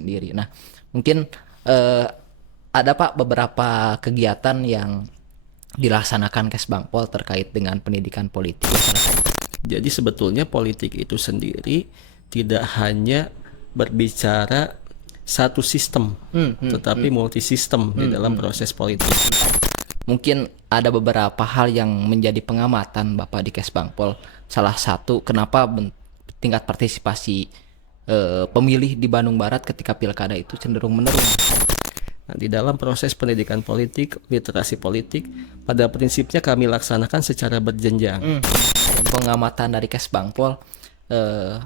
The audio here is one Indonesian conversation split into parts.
sendiri. Nah, mungkin ada Pak beberapa kegiatan yang dilaksanakan Kesbangpol terkait dengan pendidikan politik. Jadi sebetulnya politik itu sendiri tidak hanya berbicara satu sistem, tetapi multisistem di dalam proses politik. Mungkin ada beberapa hal yang menjadi pengamatan Bapak di Kesbangpol. Salah satu kenapa tingkat partisipasi pemilih di Bandung Barat ketika pilkada itu cenderung menurun. Nah, di dalam proses pendidikan politik, literasi politik, pada prinsipnya kami laksanakan secara berjenjang. Pengamatan dari Kesbangpol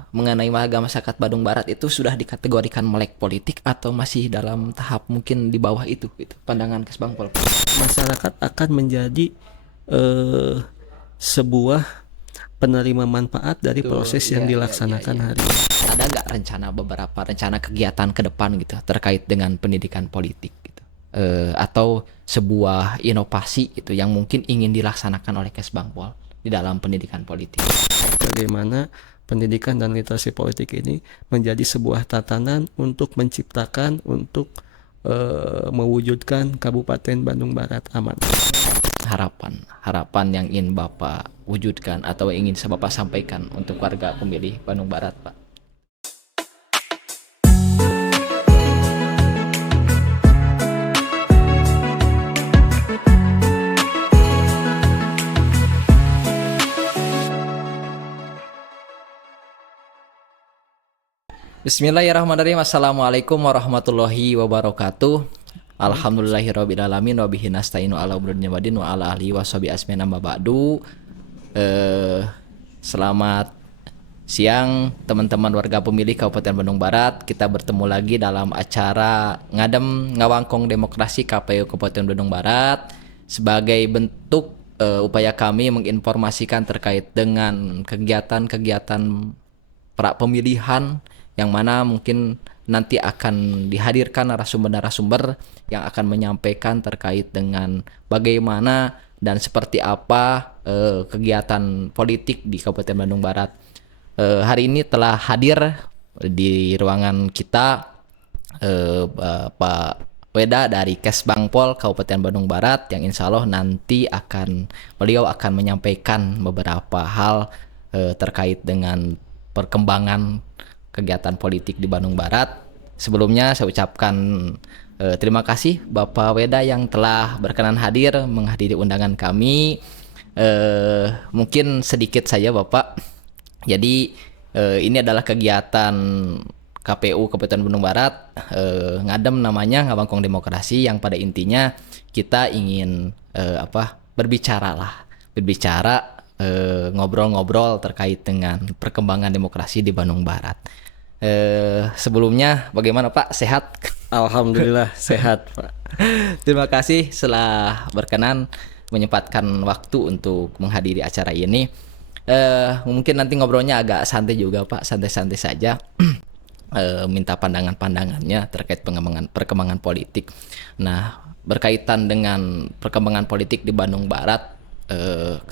mengenai warga masyarakat Bandung Barat itu sudah dikategorikan melek politik atau masih dalam tahap mungkin di bawah itu pandangan Kesbangpol. Masyarakat akan menjadi sebuah penerima manfaat dari proses yang dilaksanakan hari ini. Ada nggak beberapa rencana kegiatan ke depan gitu terkait dengan pendidikan politik gitu, atau sebuah inovasi itu yang mungkin ingin dilaksanakan oleh Kesbangpol di dalam pendidikan politik? Bagaimana pendidikan dan literasi politik ini menjadi sebuah tatanan untuk menciptakan, untuk mewujudkan Kabupaten Bandung Barat aman. Harapan yang ingin Bapak wujudkan atau ingin Bapak sampaikan untuk warga pemilih Bandung Barat, Pak. Bismillahirrahmanirrahim. Assalamualaikum warahmatullahi wabarakatuh. Alhamdulillahirrabbilalamin wa bihi nasta'inu ala umuri wadin wa ala alihi washabi asmin amma ba'du. Selamat siang teman-teman warga pemilih Kabupaten Bandung Barat. Kita bertemu lagi dalam acara Ngadem Ngawangkong Demokrasi KPU Kabupaten Bandung Barat sebagai bentuk upaya kami menginformasikan terkait dengan kegiatan-kegiatan pra pemilihan yang mana mungkin nanti akan dihadirkan narasumber-narasumber yang akan menyampaikan terkait dengan bagaimana dan seperti apa kegiatan politik di Kabupaten Bandung Barat. Hari ini telah hadir di ruangan kita Pak Weda dari Kesbangpol Kabupaten Bandung Barat yang insya Allah nanti beliau akan menyampaikan beberapa hal terkait dengan perkembangan kegiatan politik di Bandung Barat. Sebelumnya saya ucapkan terima kasih Bapak Weda yang telah berkenan hadir menghadiri undangan kami. Mungkin sedikit saja Bapak. Jadi ini adalah kegiatan KPU Kabupaten Bandung Barat, Ngadem namanya Ngawangkong Demokrasi, yang pada intinya kita ingin berbicara, ngobrol-ngobrol terkait dengan perkembangan demokrasi di Bandung Barat. Sebelumnya bagaimana Pak, sehat? Alhamdulillah sehat Pak. Terima kasih setelah berkenan menyempatkan waktu untuk menghadiri acara ini. Mungkin nanti ngobrolnya agak santai juga Pak, santai-santai saja. Minta pandangan-pandangannya terkait perkembangan politik. Nah, berkaitan dengan perkembangan politik di Bandung Barat,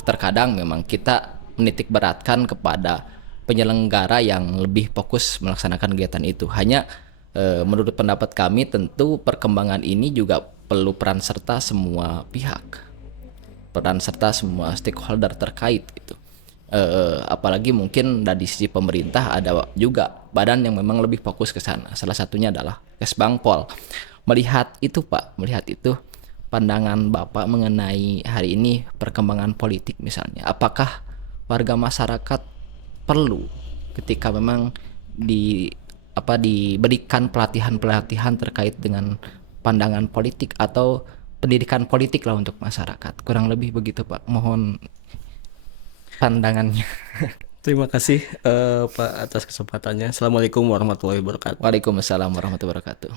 terkadang memang kita menitik beratkan kepada penyelenggara yang lebih fokus melaksanakan kegiatan itu. Hanya menurut pendapat kami tentu perkembangan ini juga perlu peran serta semua pihak, peran serta semua stakeholder terkait gitu. Apalagi mungkin dari sisi pemerintah ada juga badan yang memang lebih fokus ke sana. Salah satunya adalah Kesbangpol. Melihat itu Pak, pandangan Bapak mengenai hari ini perkembangan politik misalnya, apakah warga masyarakat perlu ketika memang diberikan pelatihan-pelatihan terkait dengan pandangan politik atau pendidikan politik lah untuk masyarakat. Kurang lebih begitu Pak. Mohon pandangannya. Terima kasih Pak atas kesempatannya. Assalamualaikum warahmatullahi wabarakatuh. Waalaikumsalam warahmatullahi wabarakatuh.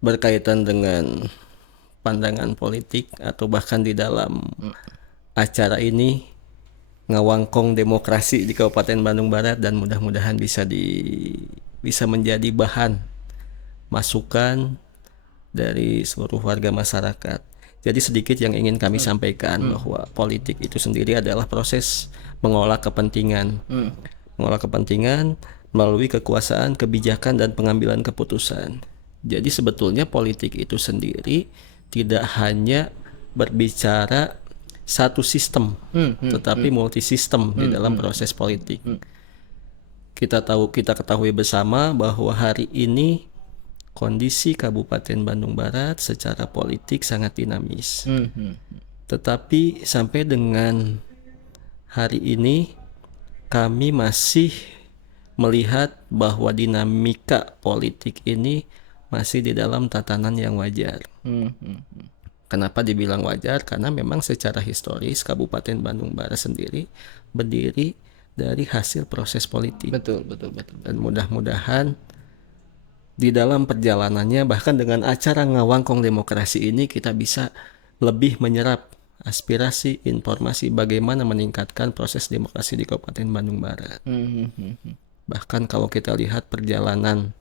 Berkaitan dengan pandangan politik atau bahkan di dalam acara ini Ngawangkong Demokrasi di Kabupaten Bandung Barat, dan mudah-mudahan bisa menjadi bahan masukan dari seluruh warga masyarakat. Jadi sedikit yang ingin kami sampaikan bahwa politik itu sendiri adalah proses mengolah kepentingan, melalui kekuasaan, kebijakan, dan pengambilan keputusan. Jadi sebetulnya politik itu sendiri tidak hanya berbicara satu sistem, tetapi multisistem di dalam proses politik. Kita ketahui bersama bahwa hari ini kondisi Kabupaten Bandung Barat secara politik sangat dinamis. Tetapi sampai dengan hari ini kami masih melihat bahwa dinamika politik ini masih di dalam tatanan yang wajar. Kenapa dibilang wajar? Karena memang secara historis Kabupaten Bandung Barat sendiri berdiri dari hasil proses politik. Betul. Dan mudah-mudahan di dalam perjalanannya, bahkan dengan acara Ngawangkong Demokrasi ini, kita bisa lebih menyerap aspirasi, informasi bagaimana meningkatkan proses demokrasi di Kabupaten Bandung Barat. Bahkan kalau kita lihat perjalanan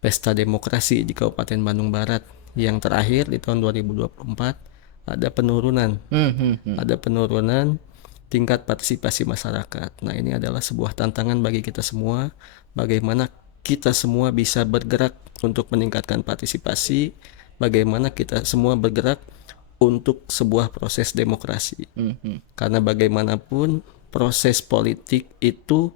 pesta demokrasi di Kabupaten Bandung Barat yang terakhir di tahun 2024, ada penurunan. Ada penurunan tingkat partisipasi masyarakat. Nah, ini adalah sebuah tantangan bagi kita semua, bagaimana kita semua bisa bergerak untuk meningkatkan partisipasi, bagaimana kita semua bergerak untuk sebuah proses demokrasi. Karena bagaimanapun proses politik itu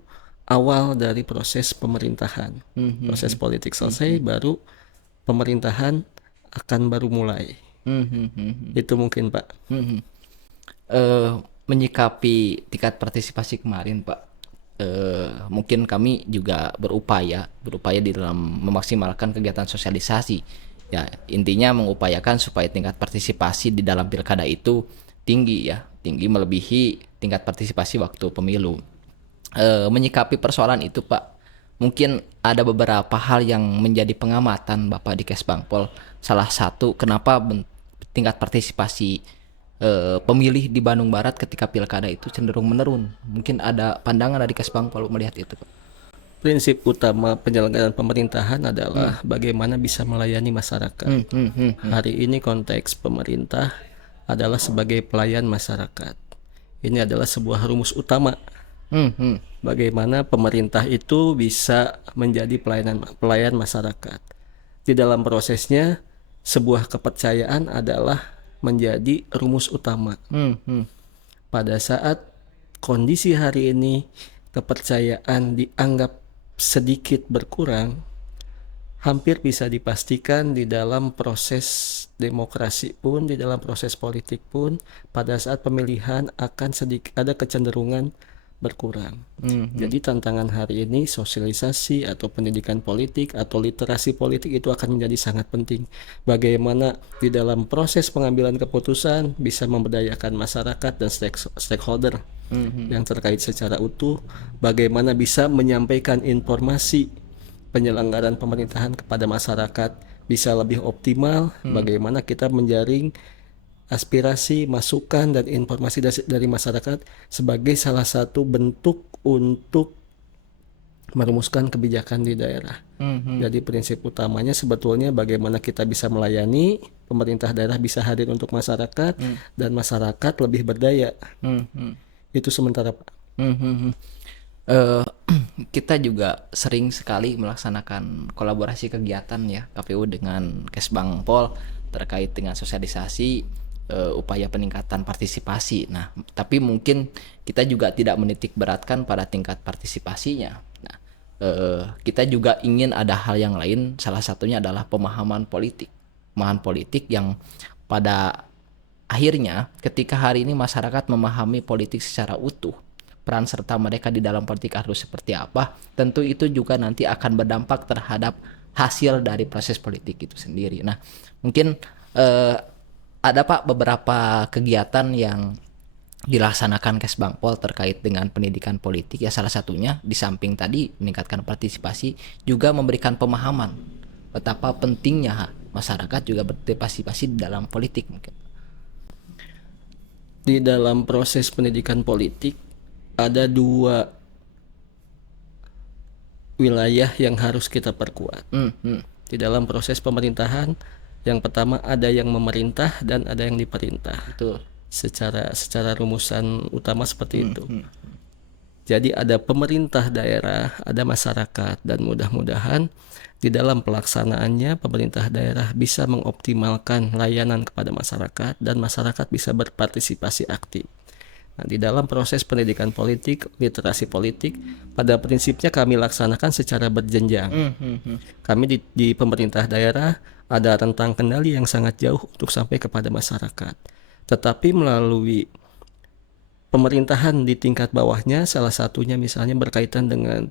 awal dari proses pemerintahan. Proses politik selesai, baru pemerintahan akan baru mulai. Itu mungkin, Pak. Menyikapi tingkat partisipasi kemarin, Pak, mungkin kami juga berupaya di dalam memaksimalkan kegiatan sosialisasi. Ya, intinya mengupayakan supaya tingkat partisipasi di dalam pilkada itu tinggi melebihi tingkat partisipasi waktu pemilu. Menyikapi persoalan itu, Pak, mungkin ada beberapa hal yang menjadi pengamatan Bapak di Kesbangpol. Salah satu, kenapa tingkat partisipasi pemilih di Bandung Barat ketika pilkada itu cenderung menurun. Mungkin ada pandangan dari Kesbangpol melihat itu, Pak. Prinsip utama penyelenggaraan pemerintahan adalah bagaimana bisa melayani masyarakat. Hari ini konteks pemerintah adalah sebagai pelayan masyarakat. Ini adalah sebuah rumus utama. Bagaimana pemerintah itu bisa menjadi pelayan masyarakat. Di dalam prosesnya, sebuah kepercayaan adalah menjadi rumus utama. Pada saat kondisi hari ini kepercayaan dianggap sedikit berkurang, hampir bisa dipastikan di dalam proses demokrasi pun, di dalam proses politik pun, pada saat pemilihan akan sedikit ada kecenderungan berkurang. Jadi tantangan hari ini sosialisasi atau pendidikan politik atau literasi politik itu akan menjadi sangat penting. Bagaimana di dalam proses pengambilan keputusan bisa memberdayakan masyarakat dan stakeholder yang terkait secara utuh. Bagaimana bisa menyampaikan informasi penyelenggaraan pemerintahan kepada masyarakat bisa lebih optimal. Bagaimana kita menjaring aspirasi, masukan, dan informasi dari masyarakat sebagai salah satu bentuk untuk merumuskan kebijakan di daerah. Jadi prinsip utamanya sebetulnya bagaimana kita bisa melayani, pemerintah daerah bisa hadir untuk masyarakat, dan masyarakat lebih berdaya. Itu sementara, Pak. Kita juga sering sekali melaksanakan kolaborasi kegiatan ya KPU dengan Kesbangpol terkait dengan sosialisasi, upaya peningkatan partisipasi. Nah, tapi mungkin kita juga tidak menitik beratkan pada tingkat partisipasinya. Nah, kita juga ingin ada hal yang lain. Salah satunya adalah pemahaman politik yang pada akhirnya ketika hari ini masyarakat memahami politik secara utuh, peran serta mereka di dalam politik harus seperti apa, tentu itu juga nanti akan berdampak terhadap hasil dari proses politik itu sendiri. Nah, mungkin ada Pak beberapa kegiatan yang dilaksanakan Kesbangpol terkait dengan pendidikan politik ya, salah satunya di samping tadi meningkatkan partisipasi juga memberikan pemahaman betapa pentingnya masyarakat juga berpartisipasi di dalam politik. Mungkin di dalam proses pendidikan politik ada dua wilayah yang harus kita perkuat. Di dalam proses pemerintahan, yang pertama ada yang memerintah dan ada yang diperintah. Betul. Secara rumusan utama seperti itu. Jadi ada pemerintah daerah, ada masyarakat, dan mudah-mudahan di dalam pelaksanaannya pemerintah daerah bisa mengoptimalkan layanan kepada masyarakat dan masyarakat bisa berpartisipasi aktif. Nah, di dalam proses pendidikan politik, literasi politik, pada prinsipnya kami laksanakan secara berjenjang. Kami di pemerintah daerah ada rentang kendali yang sangat jauh untuk sampai kepada masyarakat. Tetapi melalui pemerintahan di tingkat bawahnya, salah satunya misalnya berkaitan dengan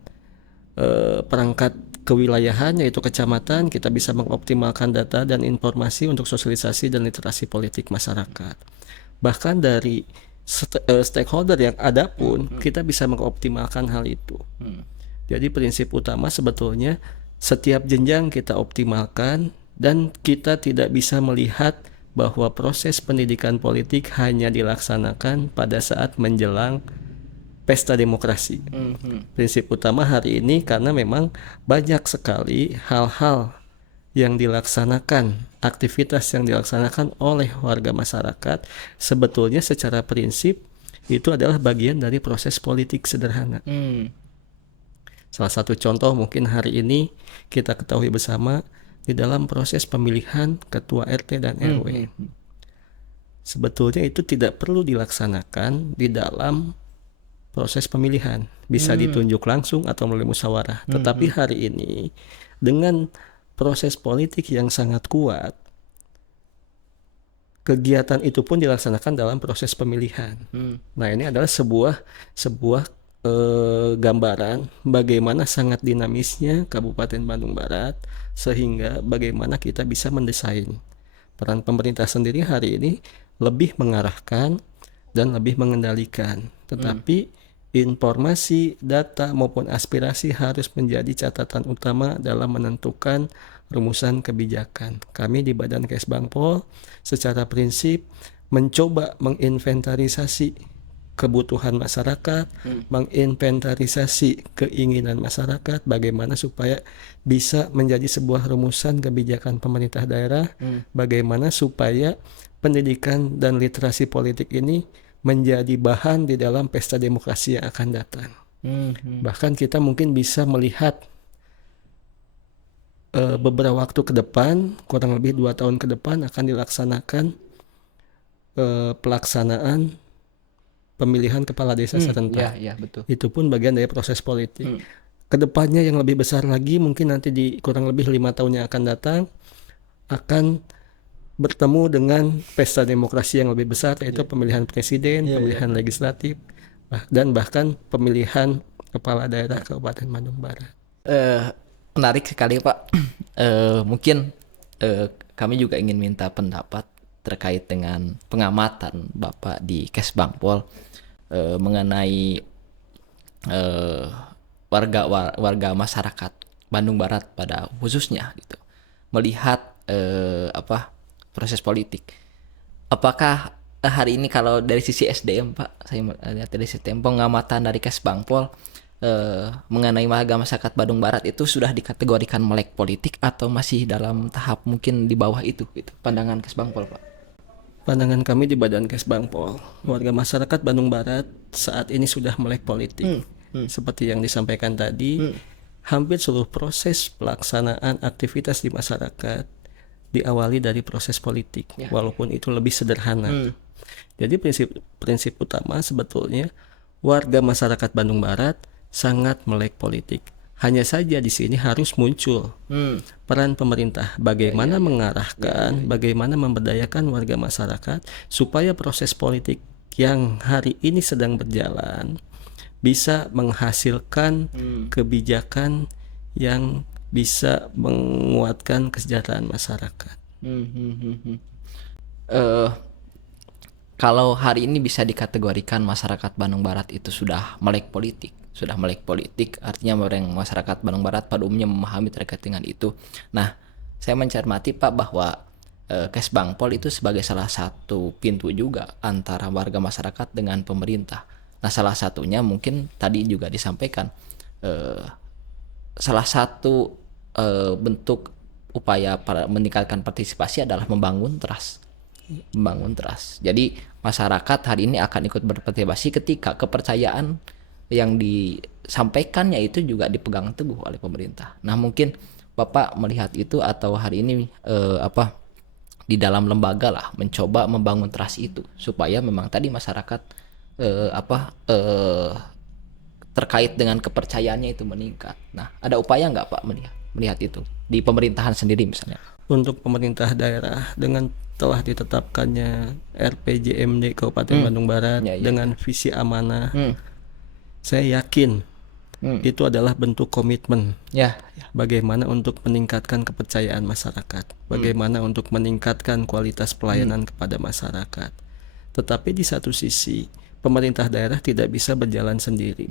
perangkat kewilayahan yaitu kecamatan, kita bisa mengoptimalkan data dan informasi untuk sosialisasi dan literasi politik masyarakat. Bahkan dari stakeholder yang ada pun kita bisa mengoptimalkan hal itu. Jadi prinsip utama sebetulnya setiap jenjang kita optimalkan dan kita tidak bisa melihat bahwa proses pendidikan politik hanya dilaksanakan pada saat menjelang pesta demokrasi. Prinsip utama hari ini karena memang banyak sekali hal-hal yang dilaksanakan, aktivitas yang dilaksanakan oleh warga masyarakat sebetulnya secara prinsip itu adalah bagian dari proses politik sederhana. Salah satu contoh mungkin hari ini kita ketahui bersama di dalam proses pemilihan ketua RT dan RW. Sebetulnya itu tidak perlu dilaksanakan di dalam proses pemilihan, bisa ditunjuk langsung atau melalui musyawarah. Tetapi hari ini dengan proses politik yang sangat kuat, kegiatan itu pun dilaksanakan dalam proses pemilihan. Nah, ini adalah sebuah gambaran bagaimana sangat dinamisnya Kabupaten Bandung Barat, sehingga bagaimana kita bisa mendesain. Peran pemerintah sendiri hari ini lebih mengarahkan dan lebih mengendalikan, tetapi informasi, data maupun aspirasi harus menjadi catatan utama dalam menentukan rumusan kebijakan. Kami di Badan Kesbangpol secara prinsip mencoba menginventarisasi kebutuhan masyarakat, menginventarisasi keinginan masyarakat, bagaimana supaya bisa menjadi sebuah rumusan kebijakan pemerintah daerah, bagaimana supaya pendidikan dan literasi politik ini menjadi bahan di dalam pesta demokrasi yang akan datang. Bahkan kita mungkin bisa melihat beberapa waktu ke depan, kurang lebih 2 tahun ke depan akan dilaksanakan pelaksanaan pemilihan kepala desa serentak. Ya, betul. Itu pun bagian dari proses politik. Kedepannya yang lebih besar lagi, mungkin nanti di kurang lebih 5 tahun yang akan datang akan bertemu dengan pesta demokrasi yang lebih besar, yaitu pemilihan presiden, pemilihan legislatif, dan bahkan pemilihan kepala daerah Kabupaten Bandung Barat. Menarik sekali Pak. Mungkin kami juga ingin minta pendapat terkait dengan pengamatan Bapak di Kesbangpol mengenai warga masyarakat Bandung Barat pada khususnya gitu, melihat proses politik. Apakah hari ini kalau dari sisi SDM Pak, saya lihat dari SDM pengamatan dari Kesbangpol mengenai warga masyarakat Bandung Barat itu sudah dikategorikan melek politik atau masih dalam tahap mungkin di bawah itu gitu, pandangan Kesbangpol Pak? Pandangan kami di Badan Kesbangpol, warga masyarakat Bandung Barat saat ini sudah melek politik. Seperti yang disampaikan tadi, hampir seluruh proses pelaksanaan aktivitas di masyarakat diawali dari proses politik, walaupun itu lebih sederhana. Jadi prinsip utama sebetulnya warga masyarakat Bandung Barat sangat melek politik. Hanya saja di sini harus muncul peran pemerintah, bagaimana mengarahkan, bagaimana memberdayakan warga masyarakat supaya proses politik yang hari ini sedang berjalan bisa menghasilkan kebijakan yang bisa menguatkan kesejahteraan masyarakat. Kalau hari ini bisa dikategorikan masyarakat Bandung Barat itu sudah melek politik, artinya orang masyarakat Bandung Barat pada umumnya memahami terkait dengan itu. Nah, saya mencermati Pak bahwa Kesbangpol itu sebagai salah satu pintu juga antara warga masyarakat dengan pemerintah. Nah, salah satunya mungkin tadi juga disampaikan salah satu bentuk upaya meningkatkan partisipasi adalah membangun trust. Jadi masyarakat hari ini akan ikut berpartisipasi ketika kepercayaan yang disampaikannya itu juga dipegang teguh oleh pemerintah. Nah, mungkin Bapak melihat itu atau hari ini di dalam lembaga lah mencoba membangun trust itu supaya memang tadi masyarakat terkait dengan kepercayaannya itu meningkat. Nah, ada upaya nggak Pak melihat itu di pemerintahan sendiri misalnya? Untuk pemerintah daerah dengan telah ditetapkannya RPJMD Kabupaten Bandung Barat Ya, ya, dengan visi amanah, saya yakin itu adalah bentuk komitmen Ya, bagaimana untuk meningkatkan kepercayaan masyarakat, bagaimana untuk meningkatkan kualitas pelayanan kepada masyarakat. Tetapi di satu sisi, pemerintah daerah tidak bisa berjalan sendiri.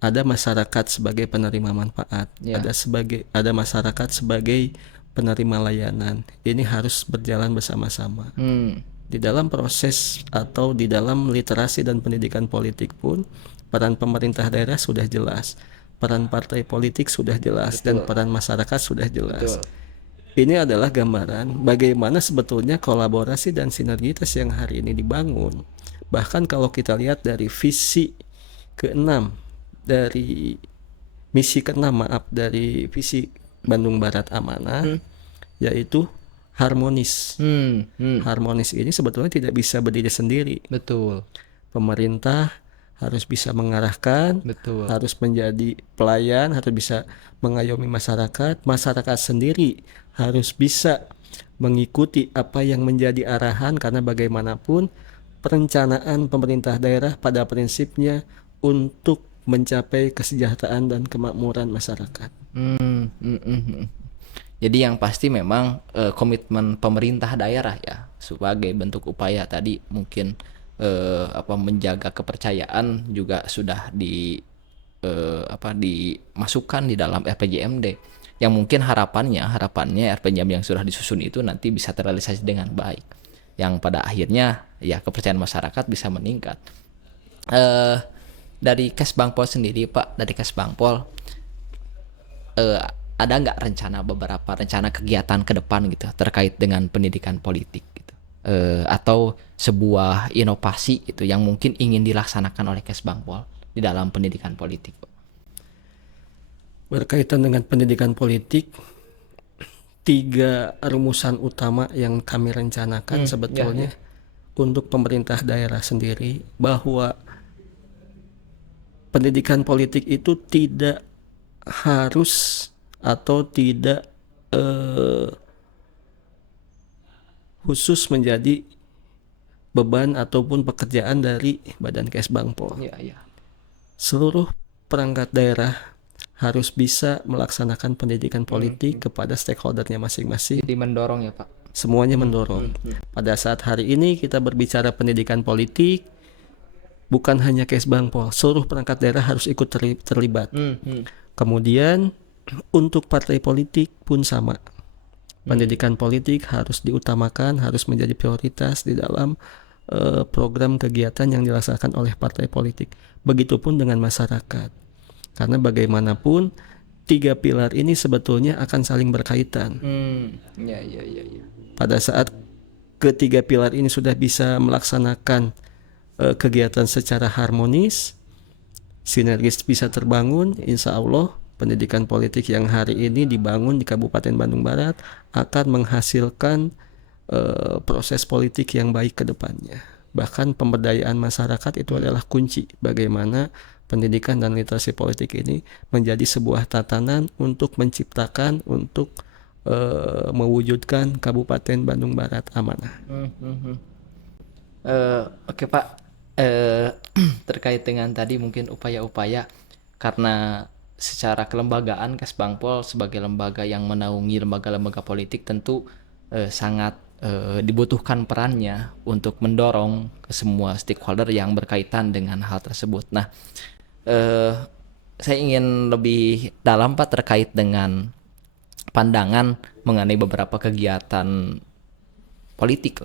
Ada masyarakat sebagai penerima manfaat, Ya. ada masyarakat sebagai penerima layanan. Ini harus berjalan bersama-sama. Di dalam proses atau di dalam literasi dan pendidikan politik pun peran pemerintah daerah sudah jelas, peran partai politik sudah jelas, dan peran masyarakat sudah jelas. Ini adalah gambaran bagaimana sebetulnya kolaborasi dan sinergitas yang hari ini dibangun. Bahkan kalau kita lihat dari visi ke-6 dari misi ke-6 dari visi Bandung Barat Amanah, yaitu harmonis. Harmonis ini sebetulnya tidak bisa berdiri sendiri. Betul. Pemerintah harus bisa mengarahkan, Betul. harus menjadi pelayan, harus bisa mengayomi masyarakat. Masyarakat sendiri harus bisa mengikuti apa yang menjadi arahan, karena bagaimanapun perencanaan pemerintah daerah pada prinsipnya untuk mencapai kesejahteraan dan kemakmuran masyarakat. Jadi yang pasti memang komitmen pemerintah daerah ya sebagai bentuk upaya tadi mungkin menjaga kepercayaan juga sudah dimasukkan di dalam RPJMD yang mungkin harapannya RPJMD yang sudah disusun itu nanti bisa terrealisasi dengan baik, yang pada akhirnya ya kepercayaan masyarakat bisa meningkat. Dari Kesbangpol sendiri Pak, ada nggak beberapa rencana kegiatan ke depan gitu terkait dengan pendidikan politik gitu, atau sebuah inovasi gitu yang mungkin ingin dilaksanakan oleh Kesbangpol di dalam pendidikan politik, Pak? Berkaitan dengan pendidikan politik, 3 rumusan utama yang kami rencanakan sebetulnya untuk pemerintah daerah sendiri, bahwa pendidikan politik itu tidak harus atau tidak khusus menjadi beban ataupun pekerjaan dari Badan Kesbangpol. Seluruh perangkat daerah harus bisa melaksanakan pendidikan politik kepada stakeholdernya masing-masing. Jadi mendorong ya Pak. Semuanya mendorong. Pada saat hari ini kita berbicara pendidikan politik, bukan hanya Kesbangpol, seluruh perangkat daerah harus ikut terlibat. Kemudian untuk partai politik pun sama. Pendidikan politik harus diutamakan, harus menjadi prioritas di dalam program kegiatan yang dilaksanakan oleh partai politik. Begitupun dengan masyarakat. Karena bagaimanapun 3 pilar ini sebetulnya akan saling berkaitan. Pada saat ketiga pilar ini sudah bisa melaksanakan kegiatan secara harmonis, sinergis bisa terbangun, insya Allah pendidikan politik yang hari ini dibangun di Kabupaten Bandung Barat akan menghasilkan proses politik yang baik ke depannya. Bahkan pemberdayaan masyarakat itu adalah kunci bagaimana pendidikan dan literasi politik ini menjadi sebuah tatanan untuk menciptakan, untuk mewujudkan Kabupaten Bandung Barat amanah. Oke Pak, terkait dengan tadi mungkin upaya-upaya, karena secara kelembagaan Kesbangpol sebagai lembaga yang menaungi lembaga-lembaga politik tentu sangat dibutuhkan perannya untuk mendorong ke semua stakeholder yang berkaitan dengan hal tersebut. Nah, saya ingin lebih dalam Pak terkait dengan pandangan mengenai beberapa kegiatan politik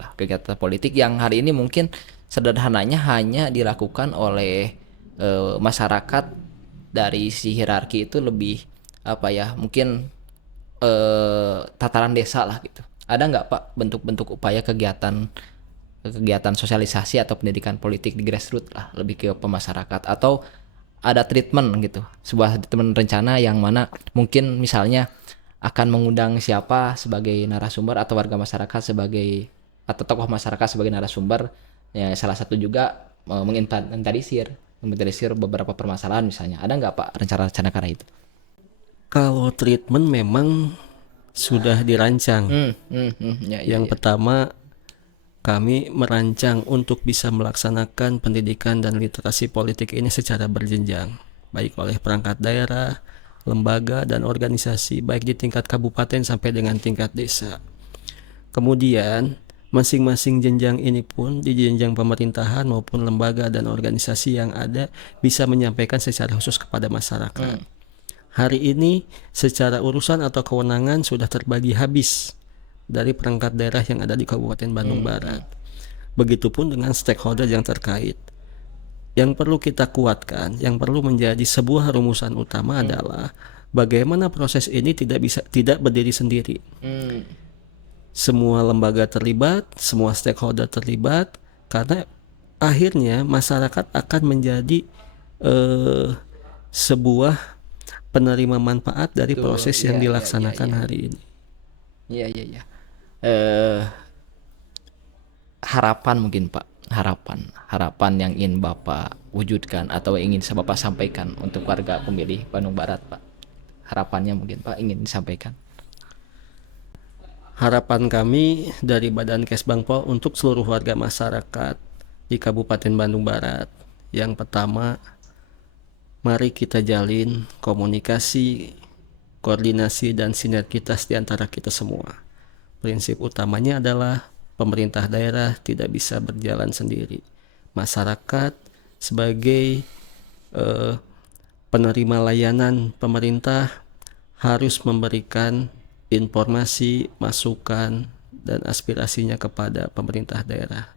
yang hari ini mungkin sederhananya hanya dilakukan oleh masyarakat dari si hierarki itu lebih mungkin tataran desa lah gitu. Ada nggak Pak bentuk-bentuk upaya kegiatan sosialisasi atau pendidikan politik di grassroots lah, lebih ke pemasyarakat, atau ada treatment gitu, sebuah treatment rencana yang mana mungkin misalnya akan mengundang siapa sebagai narasumber atau warga masyarakat sebagai atau tokoh masyarakat sebagai narasumber. Ya, salah satu juga menginventarisir beberapa permasalahan misalnya. Ada nggak Pak rencana-rencana karena itu? Kalau treatment memang sudah dirancang. Ya, Yang pertama, kami merancang untuk bisa melaksanakan pendidikan dan literasi politik ini secara berjenjang, baik oleh perangkat daerah, lembaga, dan organisasi, baik di tingkat kabupaten sampai dengan tingkat desa. Kemudian, masing-masing jenjang ini pun di jenjang pemerintahan maupun lembaga dan organisasi yang ada bisa menyampaikan secara khusus kepada masyarakat. Hari ini secara urusan atau kewenangan sudah terbagi habis dari perangkat daerah yang ada di Kabupaten Bandung Barat. Begitupun dengan stakeholder yang terkait. Yang perlu kita kuatkan, yang perlu menjadi sebuah rumusan utama adalah bagaimana proses ini tidak berdiri sendiri. Semua lembaga terlibat, semua stakeholder terlibat, karena akhirnya masyarakat akan menjadi sebuah penerima manfaat dari proses yang dilaksanakan hari ini. Iya. Harapan mungkin Pak, harapan yang ingin Bapak wujudkan atau ingin Bapak sampaikan untuk warga pemilih Bandung Barat Pak. Harapannya mungkin Pak ingin disampaikan. Harapan kami dari Badan Kesbangpol untuk seluruh warga masyarakat di Kabupaten Bandung Barat. Yang pertama, mari kita jalin komunikasi, koordinasi, dan sinergitas di antara kita semua. Prinsip utamanya adalah pemerintah daerah tidak bisa berjalan sendiri. Masyarakat sebagai penerima layanan pemerintah harus memberikan informasi, masukan, dan aspirasinya kepada pemerintah daerah.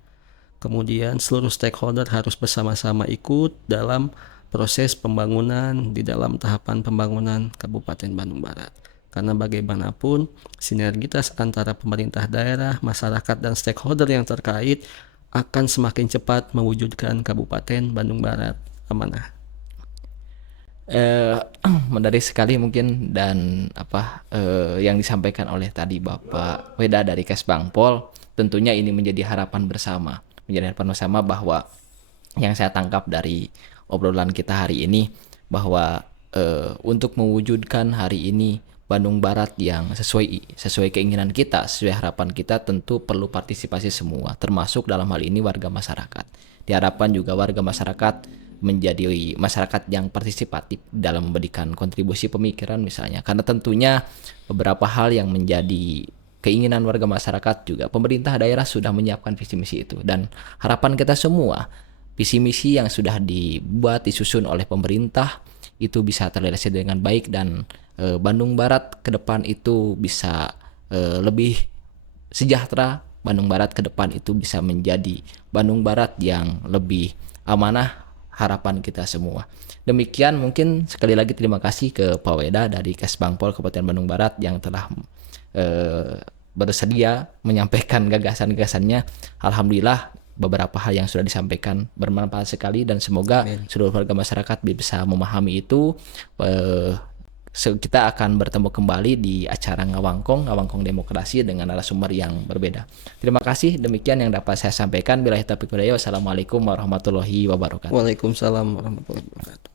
Kemudian seluruh stakeholder harus bersama-sama ikut dalam proses pembangunan di dalam tahapan pembangunan Kabupaten Bandung Barat. Karena bagaimanapun sinergitas antara pemerintah daerah, masyarakat, dan stakeholder yang terkait akan semakin cepat mewujudkan Kabupaten Bandung Barat amanah. Menarik sekali mungkin dan yang disampaikan oleh tadi Bapak Weda dari Kesbangpol. Tentunya ini menjadi harapan bersama bahwa yang saya tangkap dari obrolan kita hari ini bahwa untuk mewujudkan hari ini Bandung Barat yang sesuai keinginan kita, sesuai harapan kita, tentu perlu partisipasi semua, termasuk dalam hal ini warga masyarakat. Diharapkan juga warga masyarakat menjadi masyarakat yang partisipatif dalam memberikan kontribusi pemikiran misalnya, karena tentunya beberapa hal yang menjadi keinginan warga masyarakat juga pemerintah daerah sudah menyiapkan visi misi itu, dan harapan kita semua visi misi yang sudah dibuat disusun oleh pemerintah itu bisa terrealisasi dengan baik, dan Bandung Barat ke depan itu bisa lebih sejahtera. Bandung Barat ke depan itu bisa menjadi Bandung Barat yang lebih amanah, harapan kita semua. Demikian, mungkin sekali lagi terima kasih ke Pak Weda dari Kesbangpol Kabupaten Bandung Barat yang telah bersedia menyampaikan gagasan-gagasannya. Alhamdulillah beberapa hal yang sudah disampaikan bermanfaat sekali, dan semoga seluruh warga masyarakat bisa memahami itu. Kita akan bertemu kembali di acara Ngawangkong Demokrasi dengan narasumber yang berbeda. Terima kasih, demikian yang dapat saya sampaikan. Billahi taufiq wal hidayah. Wassalamualaikum warahmatullahi wabarakatuh. Waalaikumsalam warahmatullahi wabarakatuh.